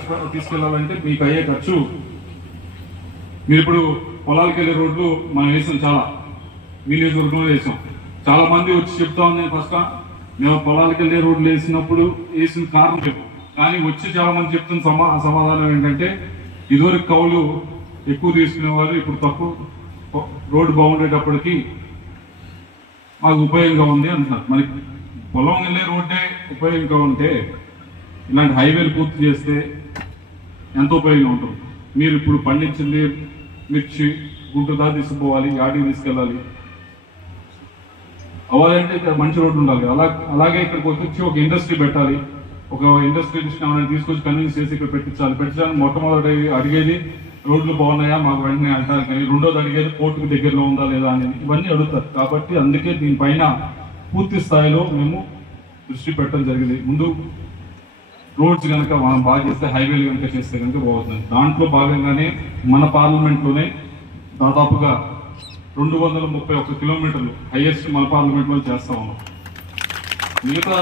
ఖర్చు తీసుకెళ్లాలంటే మీకు అయ్యే ఖర్చు, మీరు ఇప్పుడు పొలాలకు వెళ్ళే రోడ్లు మనం వేసాం, చాలా విలేజ్ వర్గంలో వేసాం. చాలా మంది వచ్చి చెప్తా ఉంది, ఫస్ట్ మేము పొలాలకు వెళ్ళే రోడ్లు వేసినప్పుడు వేసిన కారణం చెప్పు, కానీ వచ్చి చాలా మంది చెప్తున్న సమాధానం ఏంటంటే ఇదివరకు కౌలు ఎక్కువ తీసుకునేవారు, ఇప్పుడు తక్కువ, రోడ్డు బాగుండేటప్పటికి మాకు ఉపయోగంగా ఉంది అంటున్నారు. మరి పొలం వెళ్ళే రోడ్డే ఉపయోగంగా ఉంటే ఇలాంటి హైవేలు పూర్తి చేస్తే ఎంత ఉపయోగంగా ఉంటుంది? మీరు ఇప్పుడు పండించింది మిర్చి గుంటూరు దాకా తీసుకుపోవాలి, యాడికి తీసుకెళ్ళాలి, అవ్వాలంటే మంచి రోడ్డు ఉండాలి. అలాగే ఇక్కడికి వచ్చి ఒక ఇండస్ట్రీ పెట్టాలి, ఒక ఇండస్ట్రీ తీసుకొచ్చి కన్విన్స్ చేసి ఇక్కడ పెట్టించాలని మొట్టమొదటి అడిగేది రోడ్లు బాగున్నాయా మాకు వెంటనే అంటారు, కానీ రెండోది అడిగేది పోర్టుకు దగ్గరలో ఉందా లేదా అనేది, ఇవన్నీ అడుగుతారు. కాబట్టి అందుకే దీనిపైన పూర్తి స్థాయిలో మేము దృష్టి పెట్టడం జరిగింది. ముందు రోడ్స్ కనుక మనం బాగా చేస్తే, హైవేలు కనుక చేస్తే కనుక బాగుంటుంది. దాంట్లో భాగంగానే మన పార్లమెంట్లోనే దాదాపుగా 231 కిలోమీటర్లు హైయెస్ట్ మన పార్లమెంట్లో చేస్తా ఉన్నాం. మిగతా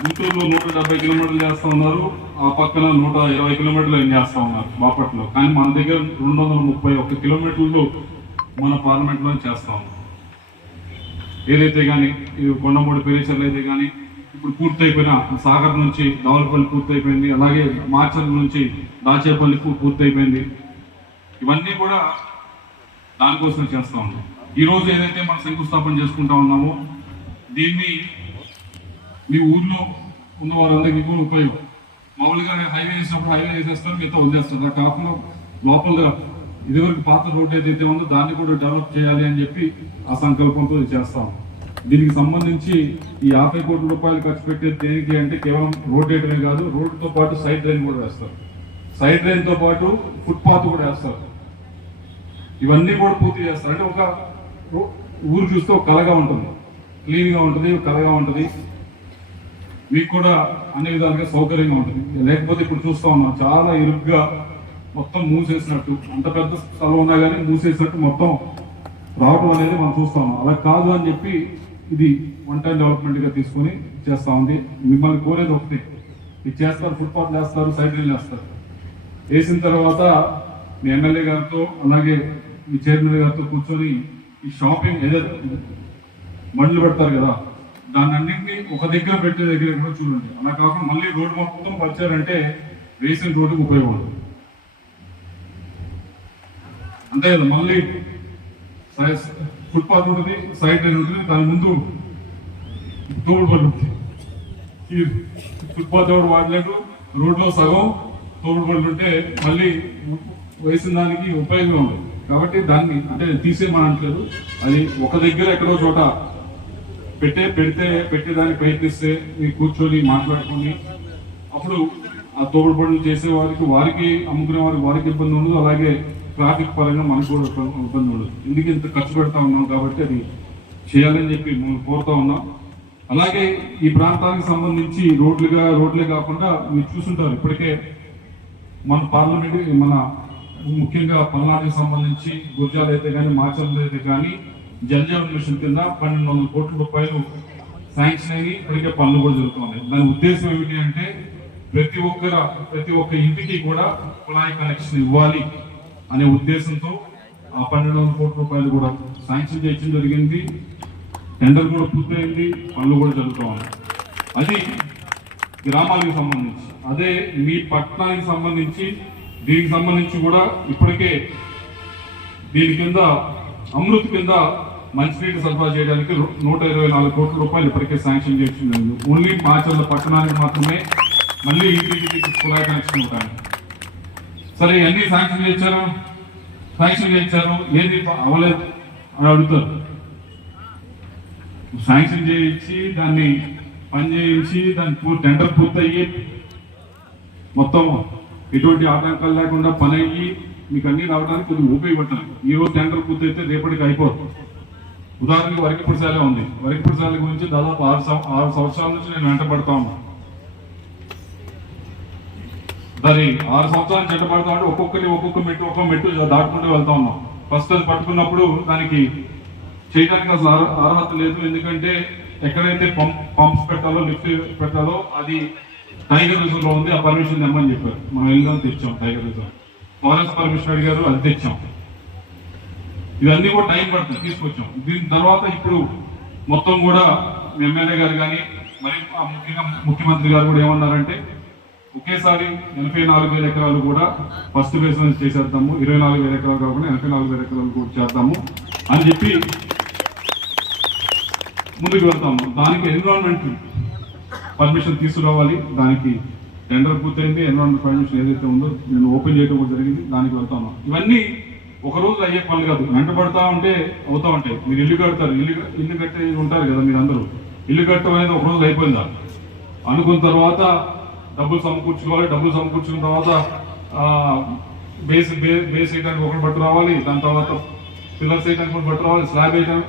గుంటూరులో 170 కిలోమీటర్లు చేస్తా ఉన్నారు, ఆ పక్కన 120 కిలోమీటర్లు ఏం చేస్తా ఉన్నారు బాపట్లో. కానీ మన దగ్గర 231 కిలోమీటర్లు మన పార్లమెంట్లో చేస్తా ఉన్నాం. ఏదైతే కానీ కొండమూడి పెరిచర్లు అయితే కానీ ఇప్పుడు పూర్తయిపోయిన సాగర్ నుంచి దౌలపల్లి పూర్తయిపోయింది, అలాగే మాచర్ల నుంచి దాచేపల్లి పూర్తయిపోయింది. ఇవన్నీ కూడా దానికోసం చేస్తా ఉన్నాం. ఈరోజు ఏదైతే మనం శంకుస్థాపన చేసుకుంటా ఉన్నామో దీన్ని మీ ఊర్లో ఉన్న వారందరికీ కూడా ఉపయోగం. మామూలుగా హైవే వేసినప్పుడు హైవే వేసేస్తారు, మిగతా వదిలేస్తారు. ఆ కాకుండా లోపల ఇదివరకు పాత రోడ్డు ఏదైతే ఉందో దాన్ని కూడా డెవలప్ చేయాలి అని చెప్పి ఆ సంకల్పంతో చేస్తాం. దీనికి సంబంధించి ఈ 50 కోట్ల రూపాయలు ఖర్చు పెట్టేది దేనికి అంటే కేవలం రోడ్ వేయడమే కాదు, రోడ్డుతో పాటు సైడ్ డ్రైన్ కూడా వేస్తారు, సైడ్ డ్రైన్ తో పాటు ఫుట్పాత్ కూడా వేస్తారు. ఇవన్నీ కూడా పూర్తి చేస్తారు. అంటే ఒక ఊరు చూస్తే ఒక కళగా ఉంటుంది, క్లీన్ గా ఉంటుంది, కళగా ఉంటుంది, మీకు కూడా అన్ని విధాలుగా సౌకర్యంగా ఉంటుంది. లేకపోతే ఇప్పుడు చూస్తూ ఉన్నాం చాలా ఇరుగ్గా మొత్తం మూసేసినట్టు, అంత పెద్ద స్థలం ఉన్నా కానీ మూసేసినట్టు మొత్తం రావడం అనేది మనం చూస్తా ఉన్నాం. అలా కాదు అని చెప్పి ఇది వన్ టైం డెవలప్మెంట్ గా తీసుకొని చేస్తా ఉంది. మిమ్మల్ని కోరేది ఒకటి, ఇది చేస్తారు, ఫుట్పాత్ వేస్తారు, సైడ్ రైల్ వేస్తారు. వేసిన తర్వాత మీ ఎమ్మెల్యే గారితో అలాగే మీ చైర్మన్ గారితో కూర్చొని ఈ షాపింగ్ ఏదైతే బండ్లు పెడతారు కదా దాన్ని అన్నింటినీ ఒక దగ్గర పెట్టే దగ్గర కూడా చూడండి. అలా కాకుండా మళ్ళీ రోడ్డు మొత్తం వచ్చారంటే వేసిన రోడ్డుకు ఉపయోగపడదు. అంతే కదా, మళ్ళీ ఫుట్పాత్ ఉంటుంది, సైడ్ రైన్ ఉంటుంది, దాని ముందు తోడు బండి ఉంటుంది. ఈ ఫుట్పాత్ ఎవరు వాడలేదు, రోడ్లో సగం తోడు బండ్లు ఉంటే మళ్ళీ వేసిన దానికి ఉపయోగం ఉండదు. కాబట్టి దాన్ని అంటే తీసేయమనట్లేదు, అది ఒక దగ్గర ఎక్కడో చోట పెట్టేదానికి ప్రయత్నిస్తే మీరు కూర్చొని మాట్లాడుకొని అప్పుడు ఆ తోడు బండ్లు చేసే వారికి అమ్ముకునే వారికి ఇబ్బంది ఉండదు, అలాగే ట్రాఫిక్ పరంగా మనకు కూడా ఇబ్బంది ఉండదు. ఎందుకు ఇంత ఖర్చు పెడతా ఉన్నాం కాబట్టి అది చేయాలని చెప్పి మేము కోరుతా ఉన్నాం. అలాగే ఈ ప్రాంతానికి సంబంధించి రోడ్లే కాకుండా మీరు చూసుంటారు ఇప్పటికే మన పార్లమెంట్ మన ముఖ్యంగా పల్నాడుకి సంబంధించి గుర్జాలు అయితే కానీ మాచర్లు అయితే కానీ జల్ జీవన్ మిషన్ కింద 1200 కోట్ల రూపాయలు శాంక్షన్ అయ్యి ఇప్పటికే పనులు కూడా జరుగుతున్నాయి. దాని ఉద్దేశం ఏమిటి అంటే ప్రతి ఒక్క ఇంటికి కూడా కుళాయి కనెక్షన్ ఇవ్వాలి అనే ఉద్దేశంతో ఆ 1200 కోట్ల రూపాయలు కూడా శాంక్షన్ చేయడం జరిగింది. టెండర్ కూడా పూర్తయింది, పనులు కూడా జరుగుతూ ఉన్నాయి. అది గ్రామాలకు సంబంధించి. అదే మీ పట్టణానికి సంబంధించి దీనికి సంబంధించి కూడా ఇప్పటికే దీని కింద అమృత్ కింద మంచినీటి సరఫరా చేయడానికి 124 కోట్ల రూపాయలు ఇప్పటికే శాంక్షన్ చేసింది. ఓన్లీ మాచర్ల పట్టణానికి మాత్రమే మళ్ళీ ఇంటికి కుళాయి కనెక్షన్ ఉంటాయి. సరే అన్ని శాంక్షన్ చేయించారు ఏది అవ్వలేదు అని అడుగుతారు. శాంక్షన్ చేయించి దాన్ని పని చేయించి దాని టెండర్ పూర్తయ్యి మొత్తం ఎటువంటి ఆటంకాలు లేకుండా పని అయ్యి మీకు అన్ని రావడానికి కొద్దిగా ఉపయోగపడతాను. ఈ రోజు టెండర్ పూర్తయితే రేపటికి అయిపోతుంది. ఉదాహరణకి వరకిపుడిశాల ఉంది, వరకిపుడిశాల గురించి దాదాపు 6 సంవత్సరాల నుంచి నేను వెంటబడతా ఉన్నాను. దాని 6 సంవత్సరాలు వెంటబడతా ఉంటే ఒక్కొక్క మెట్టు దాటుకుంటూ వెళ్తా ఉన్నాం. ఫస్ట్ అది పట్టుకున్నప్పుడు దానికి చేయడానికి అసలు అర్హత లేదు. ఎందుకంటే ఎక్కడైతే పంప్స్ పెట్టాలో లిఫ్ట్ పెట్టాలో అది టైగర్ రిజర్వ్ లో ఉంది, ఆ పర్మిషన్ తెమ్మని చెప్పారు. మనం వెళ్దాం, తెచ్చాం. టైగర్ రిజర్వ్ ఫారెస్ట్ పర్మిషన్ అడిగారు, అది తెచ్చాం. ఇవన్నీ కూడా టైం పడుతుంది, తీసుకొచ్చాం. దీని తర్వాత ఇప్పుడు మొత్తం కూడా ఎమ్మెల్యే గారు కానీ మరి ముఖ్యంగా ముఖ్యమంత్రి గారు కూడా ఏమన్నారంటే ఒకేసారి 84,000 ఎకరాలు కూడా ఫస్ట్ బేస్ నుంచి చేసేద్దాము, 24,000 ఎకరాలు కాకుండా 84,000 ఎకరాలు కూడా చేద్దాము అని చెప్పి ముందుకు వెళ్తాము. దానికి ఎన్విరాన్మెంట్ పర్మిషన్ తీసుకురావాలి, దానికి టెండర్ పూర్తయింది. ఎన్విరాన్మెంట్ పర్మిషన్ ఏదైతే ఉందో నేను ఓపెన్ చేయడం కూడా జరిగింది, దానికి వెళ్తాను. ఇవన్నీ ఒక రోజు అయ్యే పనులు కాదు, వెంట పడతా ఉంటే అవుతా ఉంటాయి. మీరు ఇల్లు కడతారు, ఇల్లు కట్టే ఉంటారు కదా మీరు అందరూ. ఇల్లు కట్టడం అనేది ఒక రోజు అయిపోయిందా అనుకున్న తర్వాత డబ్బులు సమకూర్చుకోవాలి. డబ్బులు సమకూర్చుకున్న తర్వాత బేస్ వేయడానికి ఒకటి పట్టు రావాలి, దాని తర్వాత పిల్లర్స్ వేయడానికి ఒకటి పట్టు రావాలి, స్లాబ్ వేయడానికి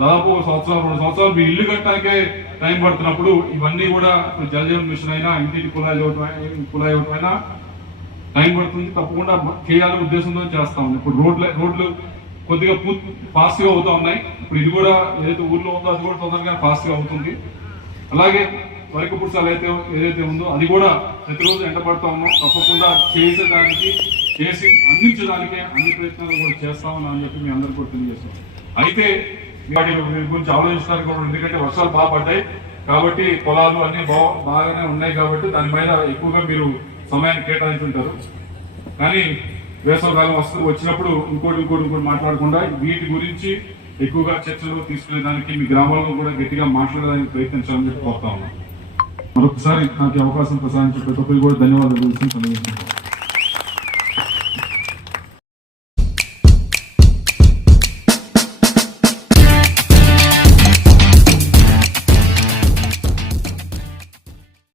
దాదాపు 1 సంవత్సరం 2 సంవత్సరాలు మీ ఇల్లు కట్టడానికే టైం పడుతున్నప్పుడు ఇవన్నీ కూడా జల్ జీవన్ మిషన్ అయినా ఇంటికి కుళాయి ఇవ్వటం అయినా టైం పడుతుంది. తప్పకుండా చేయాలనే ఉద్దేశంతో చేస్తాం. ఇప్పుడు రోడ్లు కొద్దిగా ఫాస్ట్ గా అవుతా ఉన్నాయి. ఇప్పుడు ఇది కూడా ఏదైతే ఊర్లో ఉందో అది కూడా తొందరగా ఫాస్ట్ గా అవుతుంది. అలాగే వరకు పురుషాలు ఏదైతే ఉందో అది కూడా ప్రతిరోజు ఎంటపడతా ఉన్నాం. తప్పకుండా చేసి అందించడానికే అన్ని ప్రయత్నాలు కూడా చేస్తామని అని చెప్పి మీ అందరికీ కూడా తెలియజేస్తాం. అయితే వాటి గురించి ఆలోచించడానికి కూడా, ఎందుకంటే వర్షాలు బాగా పడ్డాయి కాబట్టి పొలాలు అన్ని బాగానే ఉన్నాయి కాబట్టి దాని మీద ఎక్కువగా మీరు సమయాన్ని కేటాయించుంటారు. కానీ వేసవకాలం వచ్చినప్పుడు ఇంకోటి మాట్లాడకుండా వీటి గురించి ఎక్కువగా చర్చలు తీసుకునేదానికి మీ గ్రామాల్లో కూడా గట్టిగా మాట్లాడడానికి ప్రయత్నించాలని చెప్పి కోరుతా ఉన్నాను. మరొకసారి నాకు అవకాశం ప్రసాదించే ప్రతి ఒక్కరికి కూడా ధన్యవాదాలు.